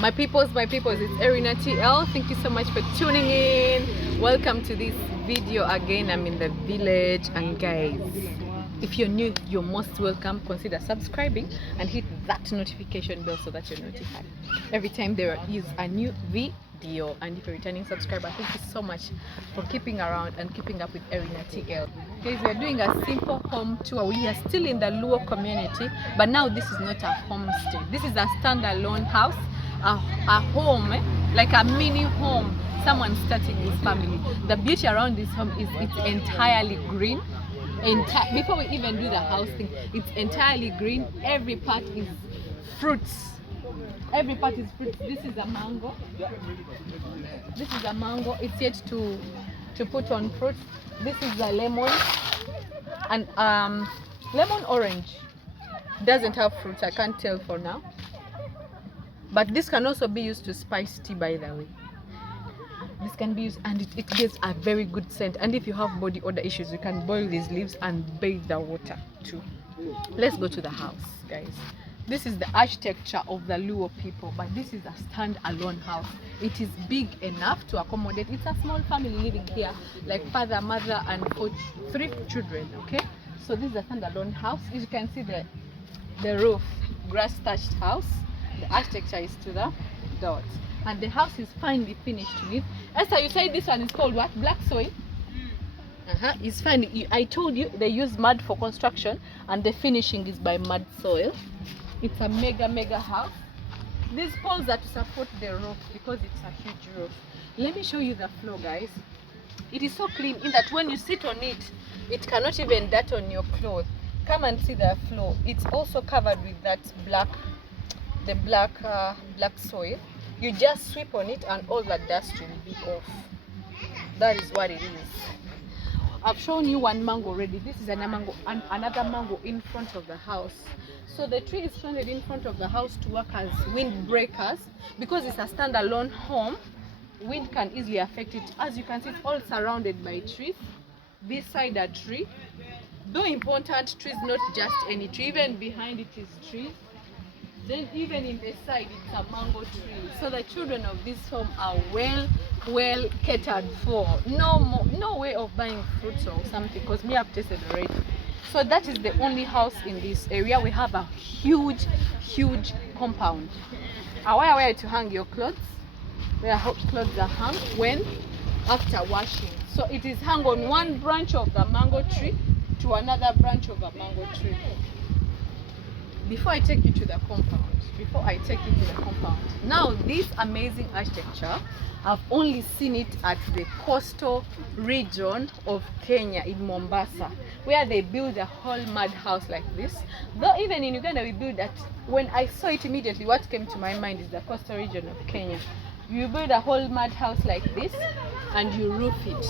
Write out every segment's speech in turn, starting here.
My peoples, it's Erina TL. Thank you so much for tuning in. Welcome to this video again. I'm in the village, and guys, if you're new, you're most welcome. Consider subscribing and hit that notification bell so that you're notified every time there is a new video. And if you're a returning subscriber, thank you so much for keeping around and keeping up with Erina TL. Guys, we're doing a simple home tour. We are still in the Luo community, but now this is not a homestead. This is a standalone house, a home, like a mini home. Someone starting his family. The beauty around this home is it's entirely green. Before we even do the house thing, it's entirely green. Every part is fruits. Every part is fruits. This is a mango. This is a mango. It's yet to put on fruit. This is a lemon, and lemon orange doesn't have fruits. I can't tell for now. But this can also be used to spice tea, by the way. This can be used, and it gives a very good scent. And if you have body odor issues, you can boil these leaves and bathe the water too. Let's go to the house, guys. This is the architecture of the Luo people, but this is a stand-alone house. It is big enough to accommodate. It's a small family living here, like father, mother, and 3 children. Okay, so this is a stand-alone house. As you can see, the roof, grass-thatched house. The architecture is to the dot, and the house is finely finished with. Esther, you said this one is called what? Black soil. It's fine. I told you they use mud for construction, and the finishing is by mud soil. It's a mega house. These poles are to support the roof because it's a huge roof. Let me show you the floor, guys. It is so clean in that when you sit on it, it cannot even dirt on your clothes. Come and see the floor. It's also covered with that black soil. You just sweep on it and all the dust will be off. That is what it is. I've shown you one mango already. This is another mango in front of the house. So the tree is planted in front of the house to work as windbreakers. Because it's a standalone home, wind can easily affect it. As you can see, it's all surrounded by trees. This side a tree. Though important, trees, not just any tree. Even behind it is trees. Then even in the side, it's a mango tree. So the children of this home are well catered for. No way of buying fruits or something, because me have tasted already. So that is the only house in this area. We have a huge compound. Where to hang your clothes, where clothes are hung when after washing. So it is hung on one branch of the mango tree to another branch of a mango tree. Before I take you to the compound, now this amazing architecture, I've only seen it at the coastal region of Kenya in Mombasa, where they build a whole mud house like this. Though even in Uganda we build that. When I saw it immediately, what came to my mind is the coastal region of Kenya. You build a whole mud house like this and you roof it.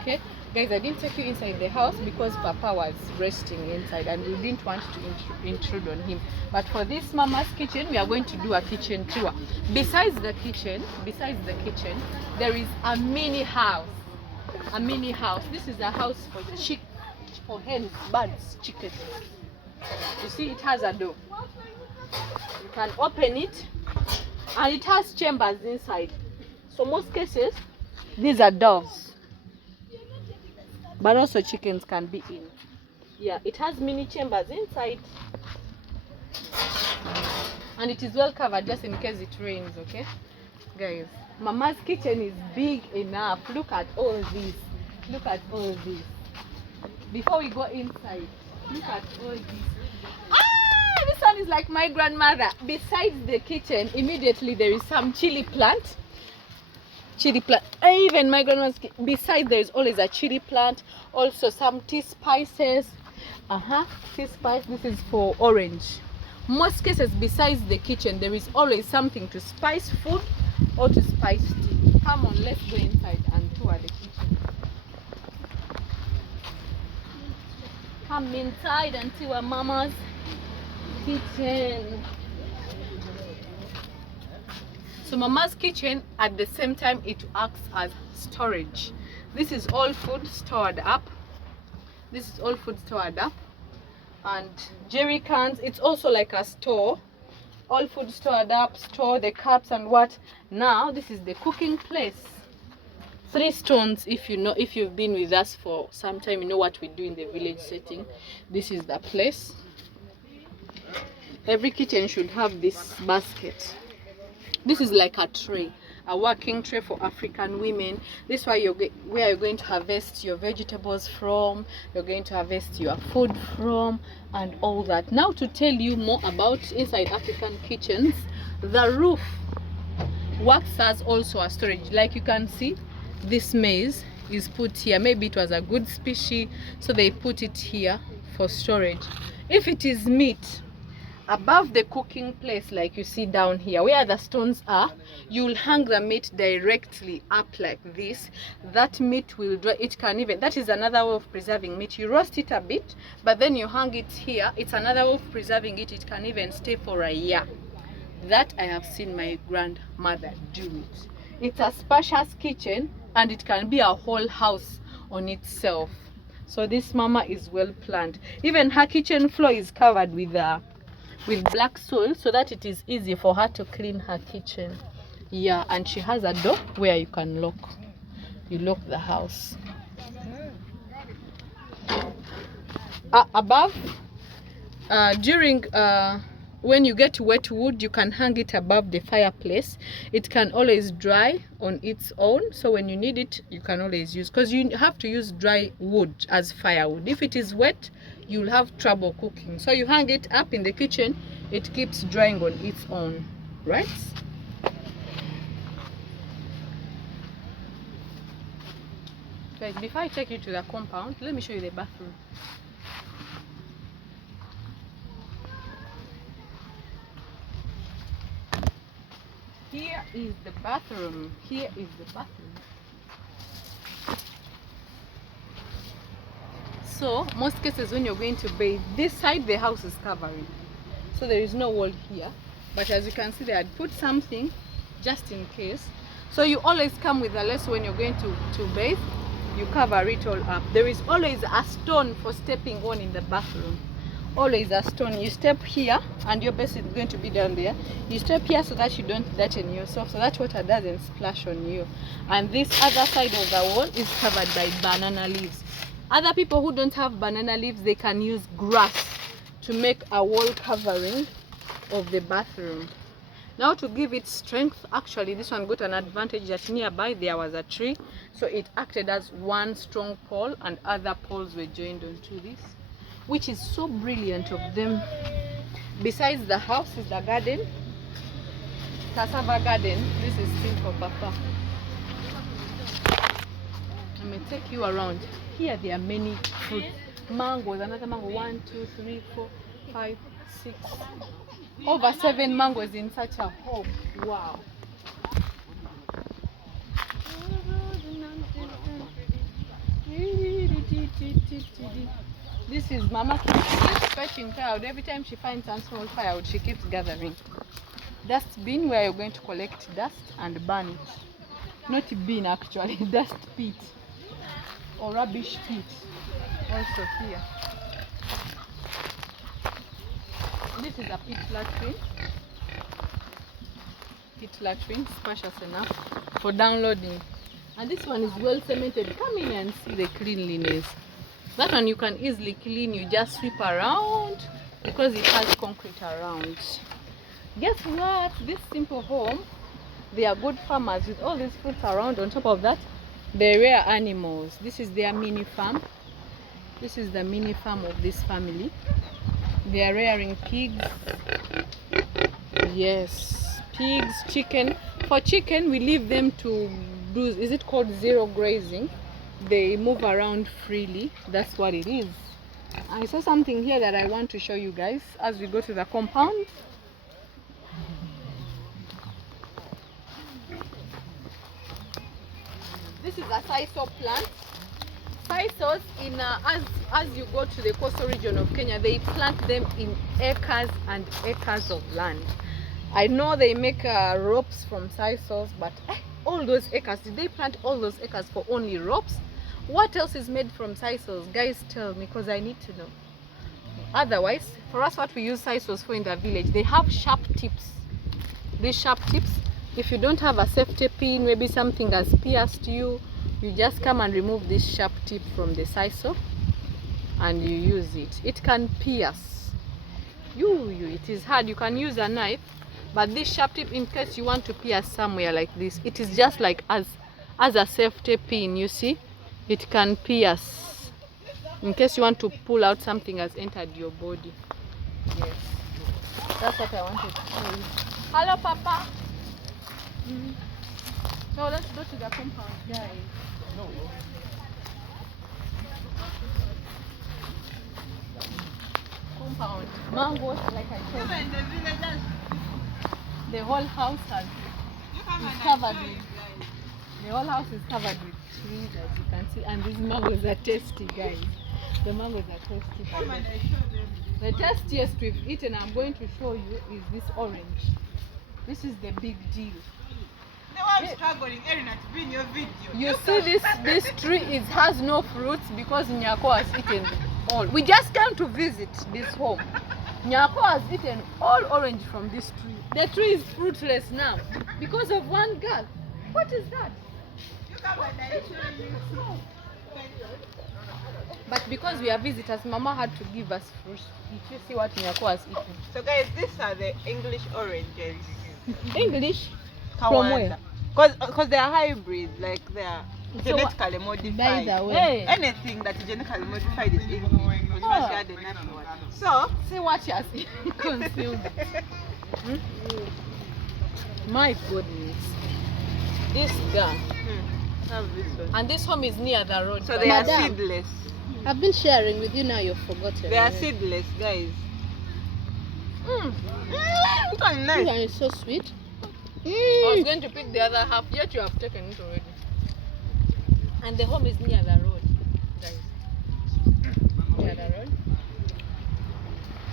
Okay guys, I didn't take you inside the house because Papa was resting inside and we didn't want to intrude on him. But for this mama's kitchen, we are going to do a kitchen tour. Besides the kitchen, there is a mini house. This is a house for hens, birds, chickens. You see, it has a door. You can open it, and it has chambers inside. So most cases, these are doves, but also chickens can be in. Yeah, it has mini chambers inside, and it is well covered just in case it rains. Okay guys, mama's kitchen is big enough. Look at all this. Before we go inside, look at all this. This one is like my grandmother. Besides the kitchen, immediately there is some chili plant. Even my grandma's, besides there is always a chili plant. Also some tea spices. Tea spice. This is for orange. Most cases, besides the kitchen, there is always something to spice food or to spice tea. Come on, let's go inside and tour the kitchen. Come inside and see our mama's kitchen. So mama's kitchen, at the same time, it acts as storage. This is all food stored up. And jerry cans. It's also like a store all food stored up, store the cups and what. Now this is the cooking place. 3 stones. If you know, if you've been with us for some time, you know what we do in the village setting. This is the place. Every kitchen should have this basket. This is like a tray, a working tray for African women. This is where you're going to harvest your vegetables from, you're going to harvest your food from, and all that. Now to tell you more about inside African kitchens, the roof works as also a storage. Like you can see, this maize is put here. Maybe it was a good species, so they put it here for storage. If it is meat, above the cooking place, like you see down here where the stones are, you'll hang the meat directly up like this. That meat will dry. It can even, that is another way of preserving meat. You roast it a bit, but then you hang it here. It's another way of preserving it. It can even stay for a year. That I have seen my grandmother do it. It's a spacious kitchen, and it can be a whole house on itself. So this mama is well planned. Even her kitchen floor is covered with black soil, so that it is easy for her to clean her kitchen. Yeah, and she has a door where you can lock. You lock the house. Above, during when you get wet wood, you can hang it above the fireplace. It can always dry on its own, so when you need it, you can always use, because you have to use dry wood as firewood. If it is wet, you'll have trouble cooking. So you hang it up in the kitchen, it keeps drying on its own, right? Guys, before I take you to the compound, let me show you the bathroom. Here is the bathroom. Here is the bathroom. So most cases when you're going to bathe, this side the house is covering, so there is no wall here, but as you can see, they had put something just in case. So you always come with a lasso when you're going to bathe. You cover it all up. There is always a stone for stepping on in the bathroom. Always a stone. You step here and your base is going to be down there. You step here so that you don't dirten yourself, so that water doesn't splash on you. And this other side of the wall is covered by banana leaves. Other people who don't have banana leaves, they can use grass to make a wall covering of the bathroom. Now to give it strength, actually this one got an advantage that nearby there was a tree, so it acted as one strong pole and other poles were joined onto this, which is so brilliant of them. Besides the house is the garden, cassava garden. This is still for Papa. Let me take you around. Here there are many fruits. Mangoes, another mango, 1, 2, 3, 4, 5, 6, over 7 mangoes in such a home. Wow. This is Mama fetching firewood. Every time she finds some small firewood, she keeps gathering. Dust bin, where you're going to collect dust and burn it. Not bin actually, dust pit or rubbish pit. Also here. This is a pit latrine. Pit latrine, spacious enough for downloading. And this one is well cemented. Come in and see the cleanliness. That one you can easily clean. You just sweep around because it has concrete around. Guess what? This simple home, they are good farmers with all these fruits around. On top of that, they rear animals. This is their mini farm. This is the mini farm of this family. They are rearing pigs. Yes, pigs, chicken. For chicken, we leave them to do, is it called zero grazing? They move around freely. That's what it is. I saw something here that I want to show you guys as we go to the compound. This is a sisal plant. Sisals, in as you go to the coastal region of Kenya, they plant them in acres and acres of land. I know they make ropes from sisals, but all those acres, did they plant all those acres for only ropes? What else is made from sisals? Guys, tell me, because I need to know. Otherwise, for us, what we use sisos for in the village, they have sharp tips. These sharp tips, if you don't have a safety pin, maybe something has pierced you, you just come and remove this sharp tip from the siso and you use it. It can pierce. It is hard. You can use a knife, but this sharp tip, in case you want to pierce somewhere like this, it is just like as a safety pin, you see. It can pierce in case you want to pull out something has entered your body. Yes, that's what I wanted to show you. Hello, Papa. So let's go to the compound, guys. Compound. Mangoes, like I told you. The whole house is covered with. The whole house is covered with trees, as you can see, and these mangoes are tasty, guys. The mangoes are tasty. The tastiest we've eaten, I'm going to show you, is this orange. This is the big deal. I'm struggling, Erina, to be in your video. You see this tree has no fruits because Nyako has eaten all. We just came to visit this home. Nyako has eaten all orange from this tree. The tree is fruitless now because of one girl. What is that? But because we are visitors, Mama had to give us fruit. Did you see what Nyako has eaten? So guys, these are the English oranges. English? From where? Because they are hybrid, like they are genetically modified. Hey. Anything that is genetically modified is English. So, see what she has consumed. My goodness. This girl. Have this one. And this home is near the road. So they are seedless. I've been sharing with you, now you've forgotten. They are seedless, guys. Nice. This one is so sweet. I was going to pick the other half, yet you have taken it already. And the home is near the road, guys. Near the road.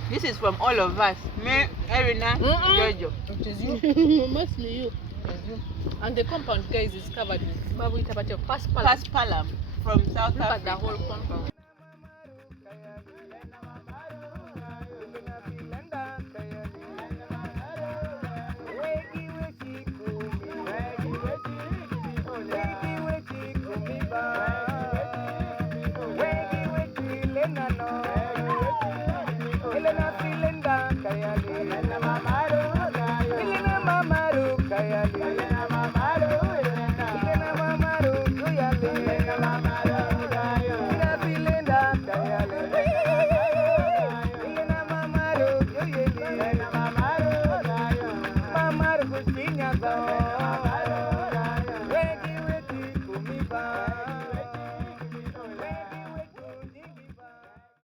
This is from all of us. Me, Erina, Jojo. It is you. Mostly you. And the compound, guys, is covered with paspalam. Paspalam from South Look at Africa. the whole compound. Mama,